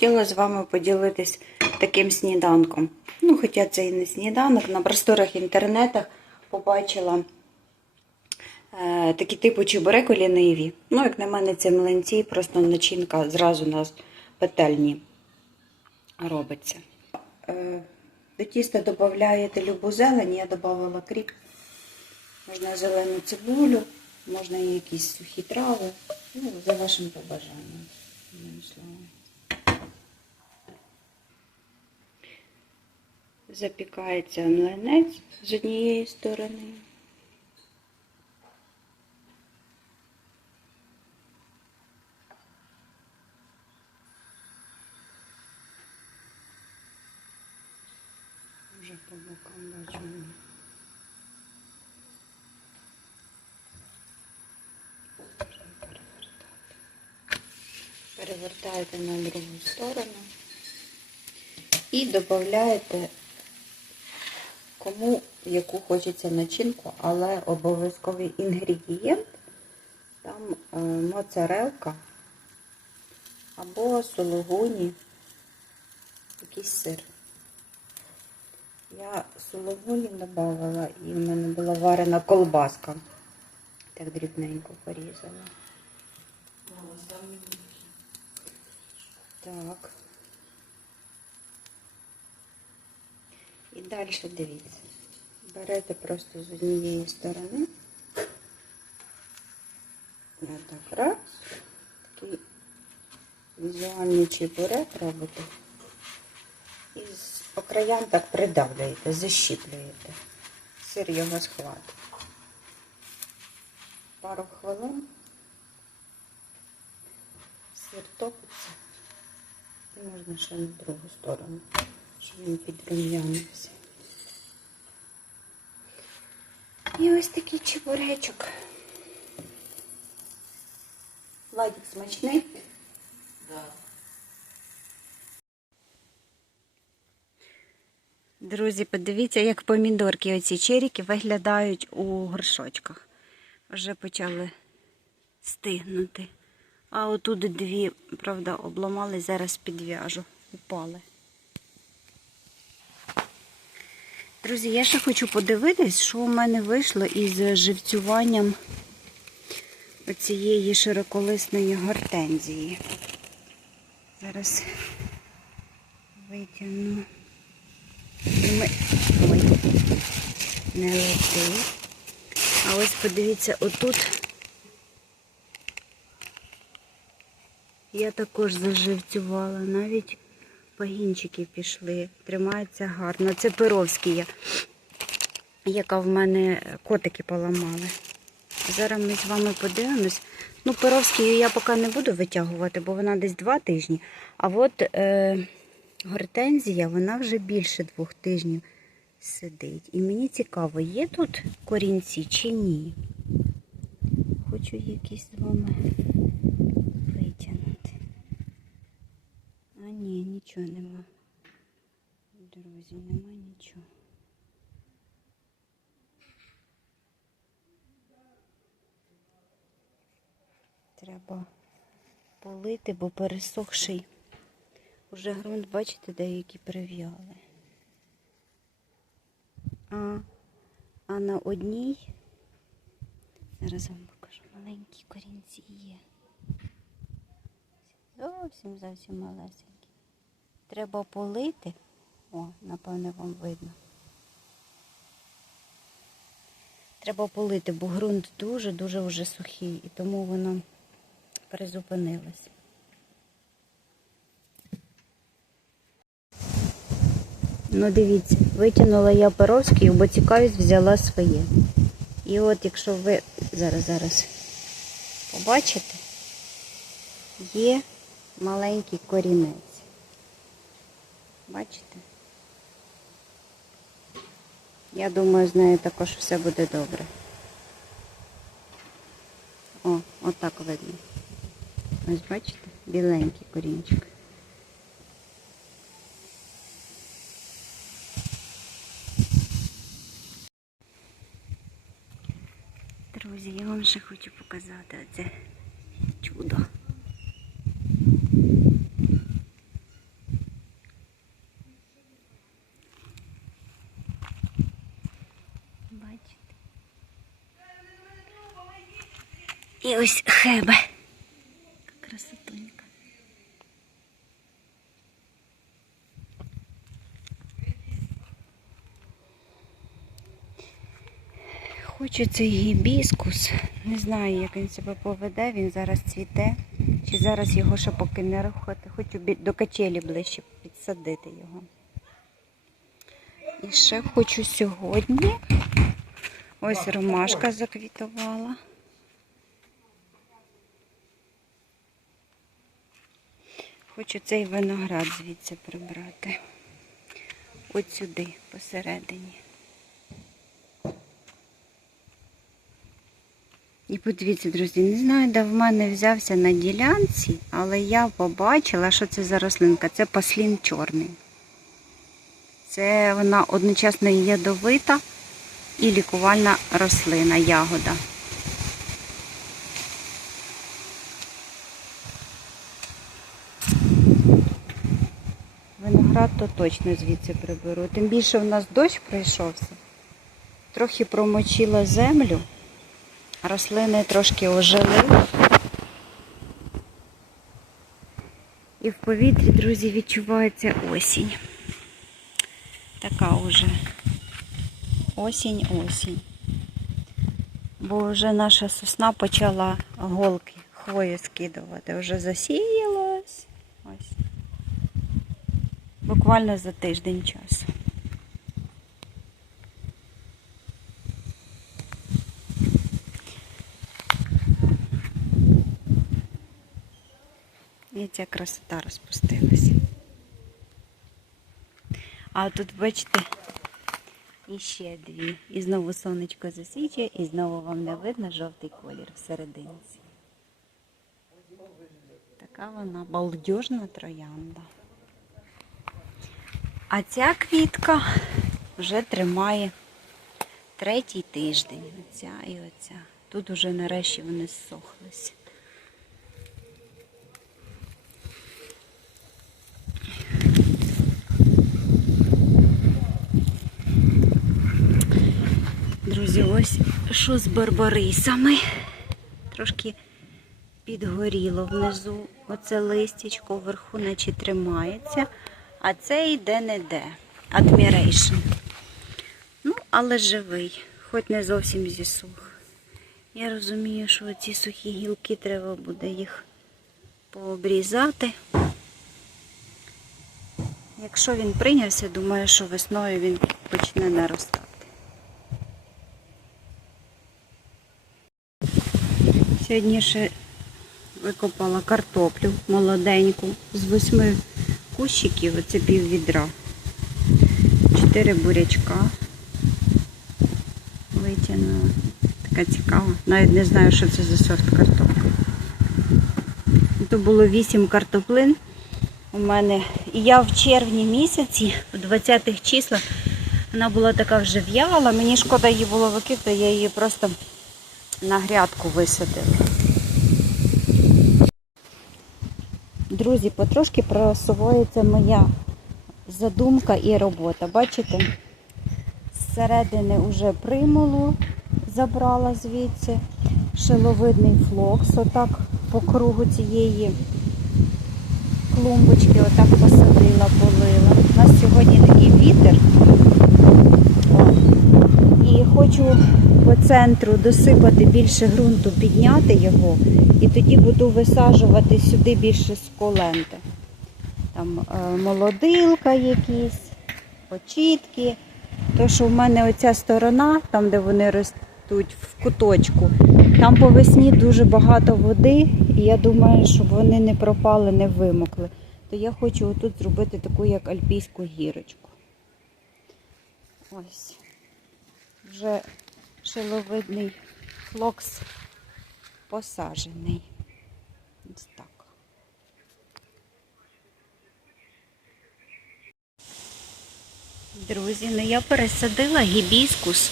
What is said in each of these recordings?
хотіла з вами поділитись таким сніданком. Ну, хоча це і не сніданок, на просторах інтернетах побачила е, такі типу чебуреку ліниві. Ну, як на мене, це млинці, просто начинка зразу на петельні робиться. Е, до тіста додаєте любу зелень, я додавала кріп. Можна зелену цибулю, можна якісь сухі трави. Ну, за вашим побажанням. Запікається млинець з однієї сторони. Вже по бокам бачимо. Перевертаєте на другу сторону і додаєте кому яку хочеться начинку, але обов'язковий інгредієнт там е, моцарелка або сулугуні, якийсь сир. Я сулугуні додавала і в мене була варена колбаска. Так дрібненько порізала. Так. Далі дивіться. Берете просто з однієї сторони. Отак раз. Такий візуальний чебурек робите. І з по краям так придавлюєте, защіплюєте. Сир його схватить. Пару хвилин. Сир топиться. І можна ще на другу сторону, щоб він підрум'янився. І ось такий чебуречок. Владик смачний. Друзі, подивіться, як помідорки оці черіки виглядають у горшочках. Вже почали стигнути. А отут дві, правда, обламали, зараз підв'яжу. Упали. Друзі, я ще хочу подивитись, що у мене вийшло із живцюванням оцієї широколисної гортензії. Зараз витягну. Ми... Ой, не лети. А ось подивіться, отут я також заживцювала, навіть пагінчики пішли, тримаються гарно. Це Перовський, яка в мене котики поламали. Зараз ми з вами подивимось. Ну, Перовський я поки не буду витягувати, бо вона десь два тижні. А от е, гортензія, вона вже більше двох тижнів сидить. І мені цікаво, є тут корінці чи ні. Хочу якісь з вами витягнути. А ні, нічого нема. Друзі, нема нічого. Треба полити, бо пересохший. Уже ґрунт, бачите, деякі прив'яли. А, а на одній, зараз вам покажу, маленькі корінці є. Зовсім зовсім малесенькі. Треба полити. О, напевне, вам видно. Треба полити, бо ґрунт дуже-дуже вже сухий, і тому воно призупинилось. Ну, дивіться, витягнула я Перовський, бо цікавість взяла своє. І от якщо ви зараз зараз побачите, є маленький корінець. Бачите? Я думаю, з нею також все буде добре. О, отак видно. Ось бачите, біленький корінчик. Друзі, я вам ще хочу показати оце чудо. І ось хебе. Яка красотонька. Хочу цей гібіскус. Не знаю, як він себе поведе. Він зараз цвіте. Чи зараз його ще поки не рухати. Хочу до качелі ближче підсадити його. І ще хочу сьогодні. Ось ромашка заквітувала. Хочу цей виноград звідси прибрати. От сюди, посередині. І подивіться, друзі, не знаю, де в мене взявся на ділянці, але я побачила, що це за рослинка. Це паслін чорний. Це вона одночасно ядовита і лікувальна рослина, ягода. Виноград то точно звідси приберу. Тим більше в нас дощ пройшовся. Трохи промочила землю. Рослини трошки ожили. І в повітрі, друзі, відчувається осінь. Така уже осінь-осінь. Бо вже наша сосна почала голки хвої скидувати. Вже засіялась. Ось. Буквально за тиждень часу. І ця красота розпустилася. А тут, бачите, іще дві. І знову сонечко засіче, і знову вам не видно жовтий колір всерединці. Така вона балдежна троянда. А ця квітка вже тримає третій тиждень. Оця і оця. Тут уже нарешті вони зсохлися. Друзі, ось що з барбарисами. Трошки підгоріло внизу. Оце листячко вверху наче тримається, а це йде не де. Admiration. Ну, але живий, хоч не зовсім зісух. Я розумію, що ці сухі гілки треба буде їх пообрізати. Якщо він прийнявся, думаю, що весною він почне наростати. Сьогодні ще викопала картоплю молоденьку з восьми кущиків, оце пів відра. Чотири бурячка витягнула. Така цікава. Навіть не знаю, що це за сорт картоплі. То було вісім картоплин у мене. І я в червні місяці, в 20-х числах, вона була така вже в'яла. Мені шкода її було викидати, я її просто на грядку висадила. Друзі, потрошки просувається моя задумка і робота. Бачите, зсередини вже примулу забрала звідси, шиловидний флокс, отак по кругу цієї клумбочки, отак посадила, полила. У нас сьогодні такий вітер. І хочу по центру досипати більше ґрунту, підняти його, і тоді буду висаджувати сюди більше сколенти. Там е, молодилка якісь, почітки. То, що в мене оця сторона, там де вони ростуть в куточку, там по весні дуже багато води, і я думаю, щоб вони не пропали, не вимокли. То я хочу отут зробити таку, як альпійську гірочку. Ось вже шиловидний флокс посаджений. Ось так. Друзі, ну я пересадила гібіскус.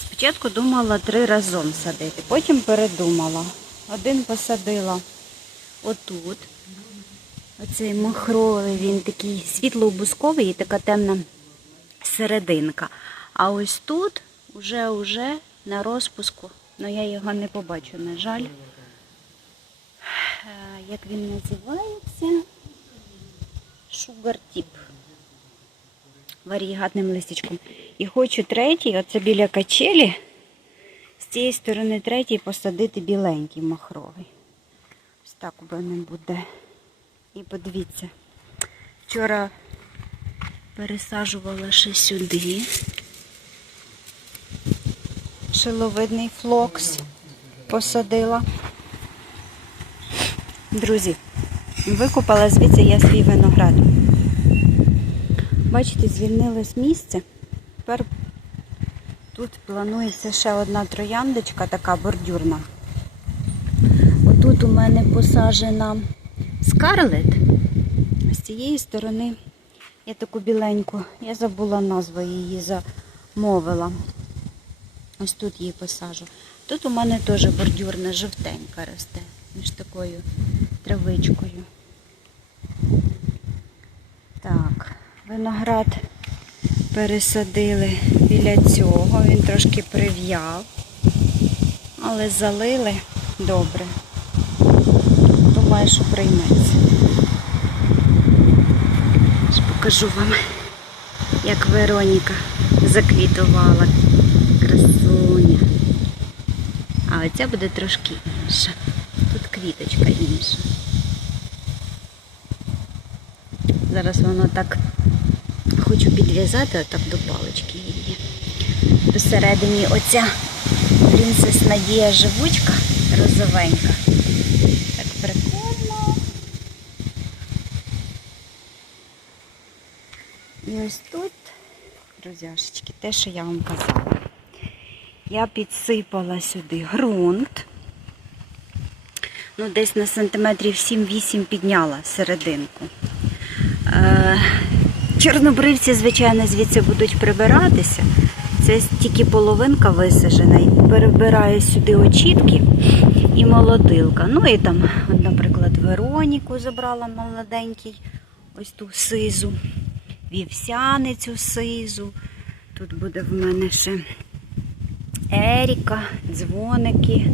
Спочатку думала три разом садити, потім передумала. Один посадила отут. Оцей махровий, він такий світло-бусковий і така темна серединка. А ось тут уже уже на розпуску але я його не побачу, на жаль. Е, Як він називається? Tip. Варігатним листячком. І хочу третій, оце біля качелі, з цієї сторони третій посадити біленький махровий. Ось так у мене буде. І подивіться, вчора пересаджувала ще сюди. Шиловидний флокс посадила. Друзі, викупала звідси я свій виноград. Бачите, звільнилось місце. Тепер тут планується ще одна трояндочка, така бордюрна. Отут у мене посаджена скарлет. З цієї сторони я таку біленьку, я забула назву її, замовила. Ось тут її посажу. Тут у мене теж бордюрна жовтенька росте між такою травичкою. Так, виноград пересадили біля цього, він трошки прив'яв, але залили добре. Думаю, що прийметься. Покажу вам, як Вероніка заквітувала. Красуня. А оця буде трошки інша. Тут квіточка інша. Зараз воно так хочу підв'язати отак до палички її. Посередині оця принцес Надія живучка розовенька. Так прикольно. І ось тут, друзяшечки, те, що я вам казала. Я підсипала сюди ґрунт. Ну, десь на сантиметрів 7-8 підняла серединку. Е, Чорнобривці, звичайно, звідси будуть прибиратися. Це тільки половинка висажена. Перебираю сюди очітки і молодилка. Ну і там, наприклад, Вероніку забрала молоденький, ось ту сизу, вівсяницю сизу. Тут буде в мене ще Еріка, дзвоники.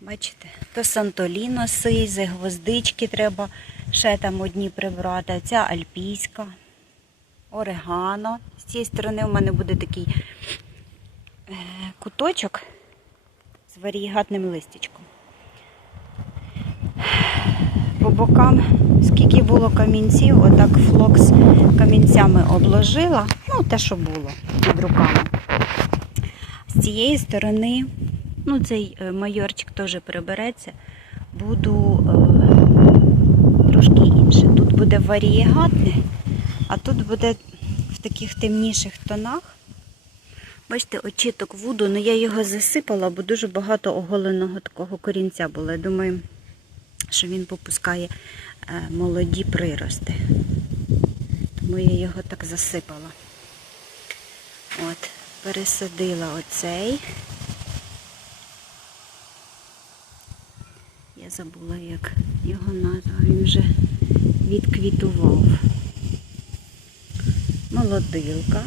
Бачите, то Сантоліно сизи, гвоздички треба ще там одні прибрати. Ця альпійська, орегано. З цієї сторони у мене буде такий е, куточок з варігатним листячком. По бокам, скільки було камінців, отак флокс камінцями обложила. Ну, те, що було під руками. Цієї сторони, ну цей е, майорчик теж прибереться, буду е, трошки інше. Тут буде варієгатне, а тут буде в таких темніших тонах. Бачите, очіток вуду, ну я його засипала, бо дуже багато оголеного такого корінця було. Я думаю, що він попускає е, молоді прирости. Тому я його так засипала. От пересадила оцей. Я забула, як його назва, він вже відквітував. Молодилка.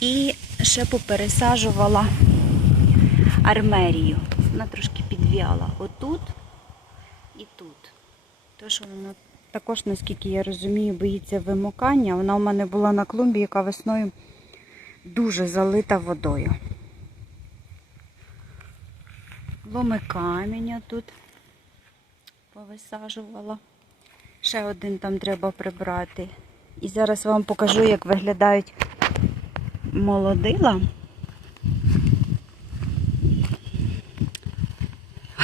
І ще попересаджувала армерію. Вона трошки підв'яла отут і тут. Тож вона також, наскільки я розумію, боїться вимокання. Вона у мене була на клумбі, яка весною дуже залита водою. Ломи каміння тут повисаджувала. Ще один там треба прибрати. І зараз вам покажу, як виглядають молодила.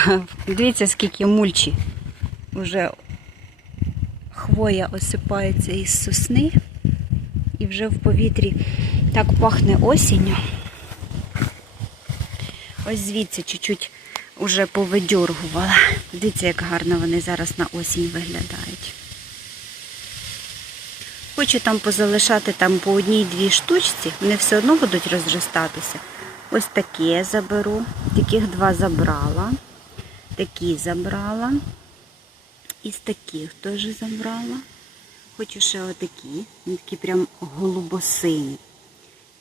Дивіться, скільки мульчі. Уже хвоя осипається із сосни. І вже в повітрі так пахне осінню. Ось звідси чуть-чуть уже повидьоргувала. Дивіться, як гарно вони зараз на осінь виглядають. Хочу там позалишати там по одній-дві штучці, вони все одно будуть розростатися. Ось таке заберу. Таких два забрала. Такі забрала. Із таких теж забрала. Хочу ще отакі. Вони такі прям голубосині.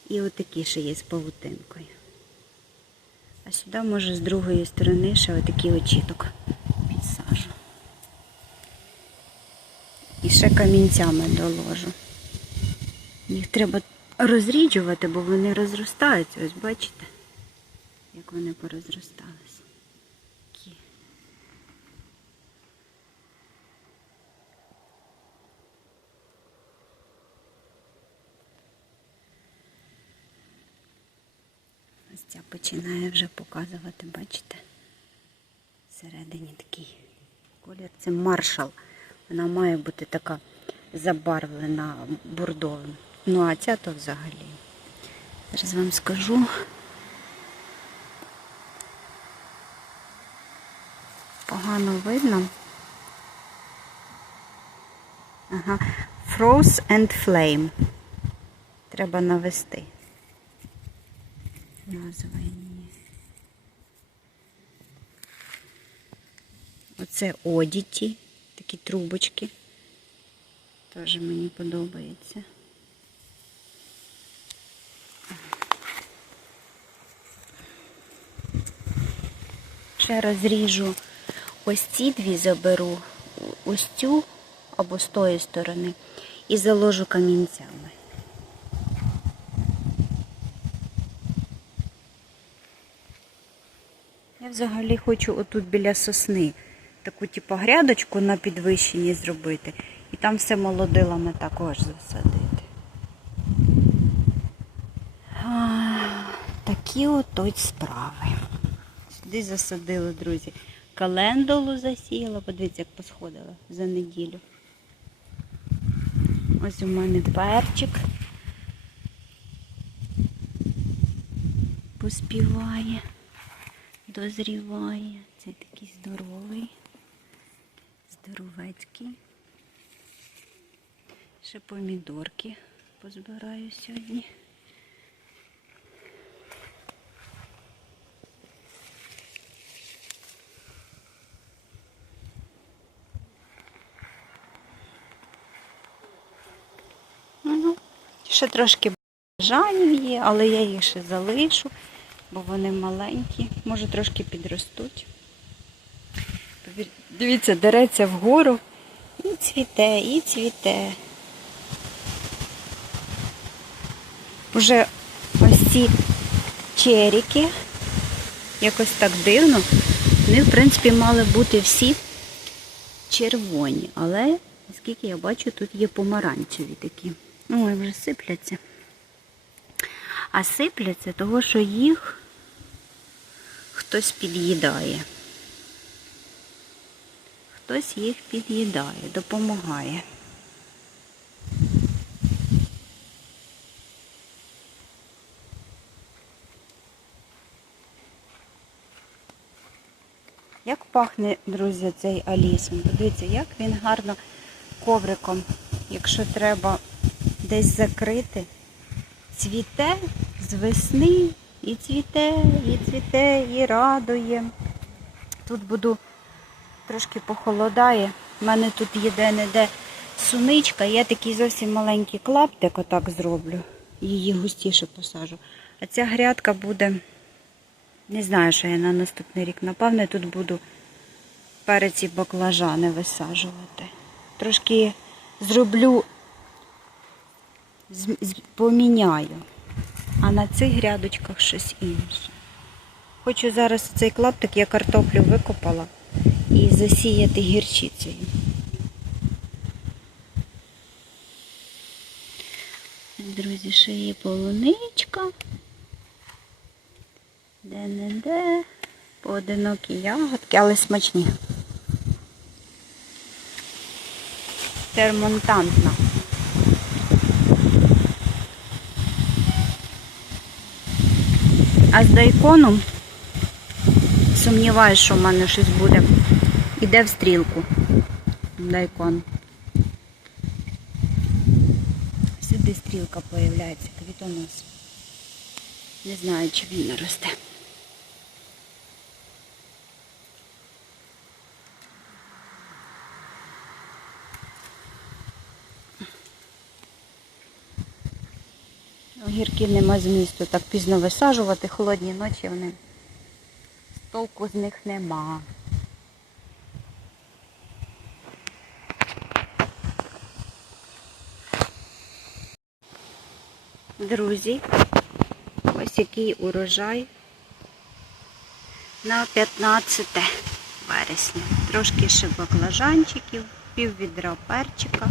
І отакі ще є з павутинкою. А сюди, може, з другої сторони ще отакий очіток підсажу. І ще камінцями доложу. Їх треба розріджувати, бо вони розростаються. Ось бачите, як вони порозросталися. Такі. Ця починає вже показувати, бачите? Всередині такий колір. Це маршал. Вона має бути така забарвлена бордовим. Ну, а ця то взагалі. Зараз вам скажу. Погано видно. Ага. Froze and Flame. Треба навести. Її. Оце одіті, такі трубочки. Теж мені подобається. Ще розріжу ось ці дві заберу, ось цю або з тої сторони, і заложу камінцями. Я взагалі хочу отут біля сосни таку типу грядочку на підвищенні зробити. І там все молодилами також засадити. А, такі от ось справи. Сюди засадили, друзі. Календулу засіяла, подивіться, як посходила за неділю. Ось у мене перчик. Поспіває, дозріває. Це такий здоровий, здоровецький. Ще помідорки позбираю сьогодні. Ну, ще трошки бажанів є, але я їх ще залишу, бо вони маленькі, може трошки підростуть. Дивіться, дереться вгору і цвіте, і цвіте. Уже ось ці черіки, якось так дивно. Вони, в принципі, мали бути всі червоні, але, наскільки я бачу, тут є помаранчеві такі. Ой, вже сипляться. А сипляться того, що їх хтось під'їдає. Хтось їх під'їдає, допомагає. Як пахне, друзі, цей алісом. Подивіться, як він гарно ковриком, якщо треба десь закрити, цвіте з весни і цвіте, і цвіте, і радує. Тут буду трошки похолодає. У мене тут є де-не-де суничка. Я такий зовсім маленький клаптик отак зроблю. Її густіше посажу. А ця грядка буде, не знаю, що я на наступний рік. Напевне, тут буду перець і баклажани висаджувати. Трошки зроблю, поміняю. А на цих грядочках щось інше. Хочу зараз цей клаптик, я картоплю викопала і засіяти гірчицею. Друзі, ще є полуничка. Де-не-де. Поодинокі ягодки, але смачні. Термонтантна. А з дайконом сумніваюся, що в мене щось буде. Іде в стрілку. Дайкон. Сюди стрілка появляється, квітонос. Не знаю, чи він наросте. Огірків нема змісту так пізно висаджувати, холодні ночі вони толку з них нема. Друзі, ось який урожай на 15 вересня. Трошки ще баклажанчиків, пів відра перчика.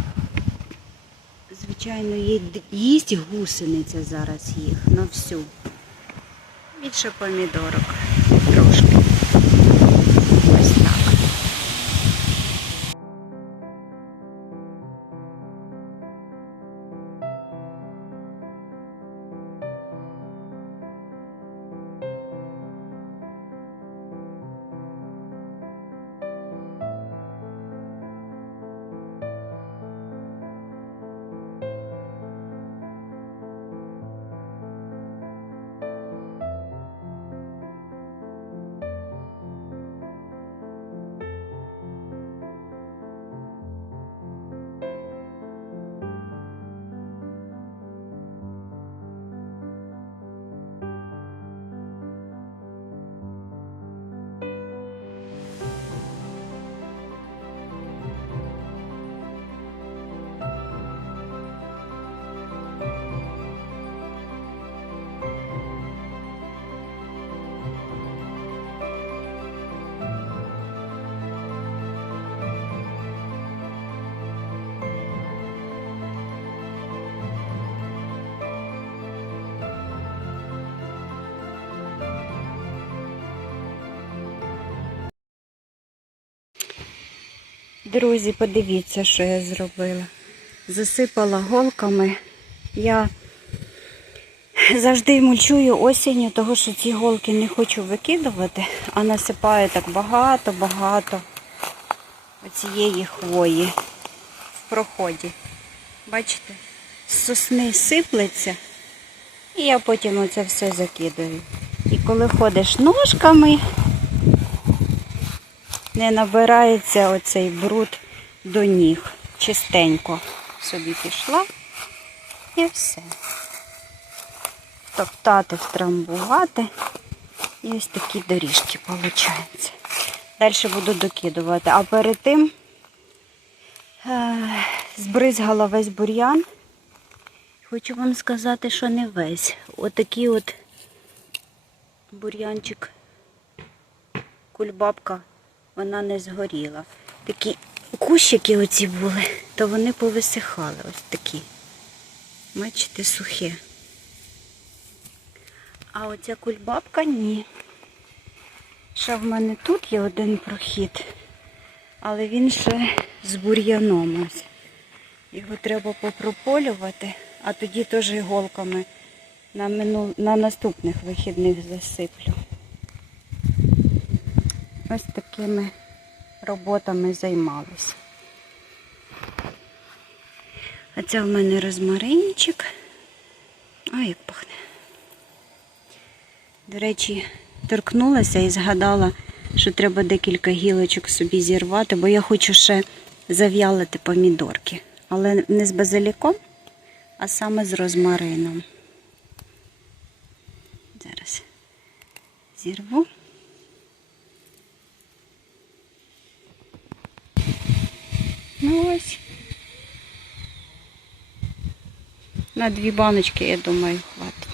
Звичайно, їсть гусениця зараз їх на всю. Більше помідорок Друзі, подивіться, що я зробила. Засипала голками. Я завжди мульчую осінню, того що ці голки не хочу викидувати, а насипаю так багато-багато оцієї хвої в проході. Бачите, з сосни сиплеться, і я потім оце все закидаю. І коли ходиш ножками, не набирається оцей бруд до ніг. Чистенько собі пішла і все. Топтати, втрамбувати. І ось такі доріжки виходять. Далі буду докидувати. А перед тим е, збризгала весь бур'ян. Хочу вам сказати, що не весь. Отакий от бур'янчик, кульбабка вона не згоріла. Такі кущики оці були, то вони повисихали ось такі. Бачите, сухі. А оця кульбабка ні. Ще в мене тут є один прохід, але він ще з бур'яном ось. Його треба попрополювати, а тоді теж іголками на, минул... на наступних вихідних засиплю. Ось такими роботами займалась. А це в мене розмаринчик. Ой, як пахне. До речі, торкнулася і згадала, що треба декілька гілочок собі зірвати, бо я хочу ще зав'ялити помідорки. Але не з базиліком, а саме з розмарином. Зараз зірву. Ну ось. На дві баночки, я думаю, хватить.